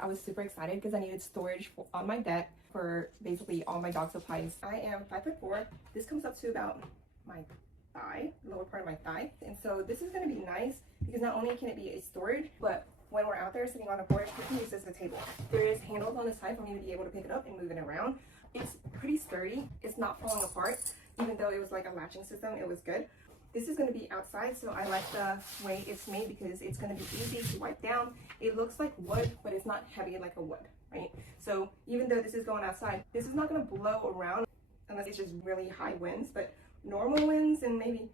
I was super excited because I needed storage on my deck for basically all my dog supplies. I am 5'4". This comes up to about my thigh, lower part of my thigh. And so this is going to be nice because not only can it be a storage, but when we're out there sitting on a porch, we can use this as a table. There is handles on the side for me to be able to pick it up and move it around. It's pretty sturdy. It's not falling apart. Even though it was like a latching system, it was good. This is going to be outside, so I like the way it's made because it's going to be easy to wipe down. It looks like wood, but it's not heavy like a wood, right? So even though this is going outside, this is not going to blow around unless it's just really high winds, but normal winds and maybe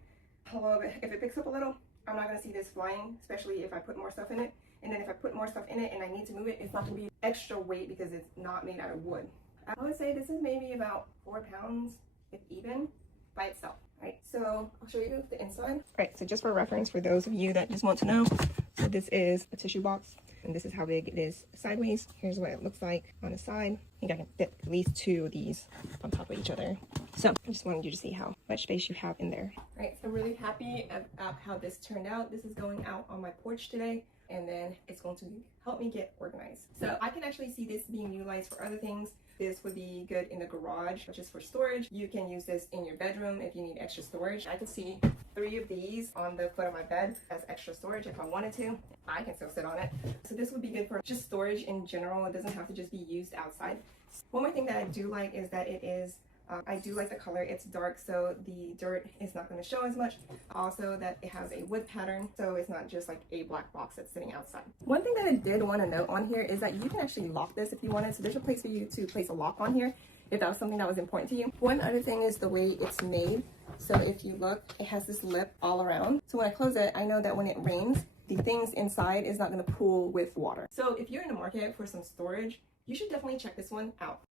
a little bit, if it picks up a little, I'm not going to see this flying, especially if I put more stuff in it. And then if I put more stuff in it and I need to move it, it's not going to be extra weight because it's not made out of wood. I would say this is maybe about 4 pounds, if even, by itself. Right, so I'll show you the inside. All right, so just for reference, for those of you that just want to know, so this is a tissue box, and this is how big it is sideways. Here's what it looks like on the side. I think I can fit at least 2 of these on top of each other. So I just wanted you to see how much space you have in there. All right, so I'm really happy about how this turned out. This is going out on my porch today, and then it's going to help me get organized. So I can actually see this being utilized for other things. This would be good in the garage, which is for storage. You can use this in your bedroom if you need extra storage. I can see 3 of these on the foot of my bed as extra storage if I wanted to. I can still sit on it. So this would be good for just storage in general. It doesn't have to just be used outside. One more thing that I do like is that it is I do like the color. It's dark, so the dirt is not going to show as much. Also, that it has a wood pattern, so it's not just like a black box that's sitting outside. One thing that I did want to note on here is that you can actually lock this if you wanted. So there's a place for you to place a lock on here if that was something that was important to you. One other thing is the way it's made. So if you look, it has this lip all around. So when I close it, I know that when it rains, the things inside is not going to pool with water. So if you're in the market for some storage, you should definitely check this one out.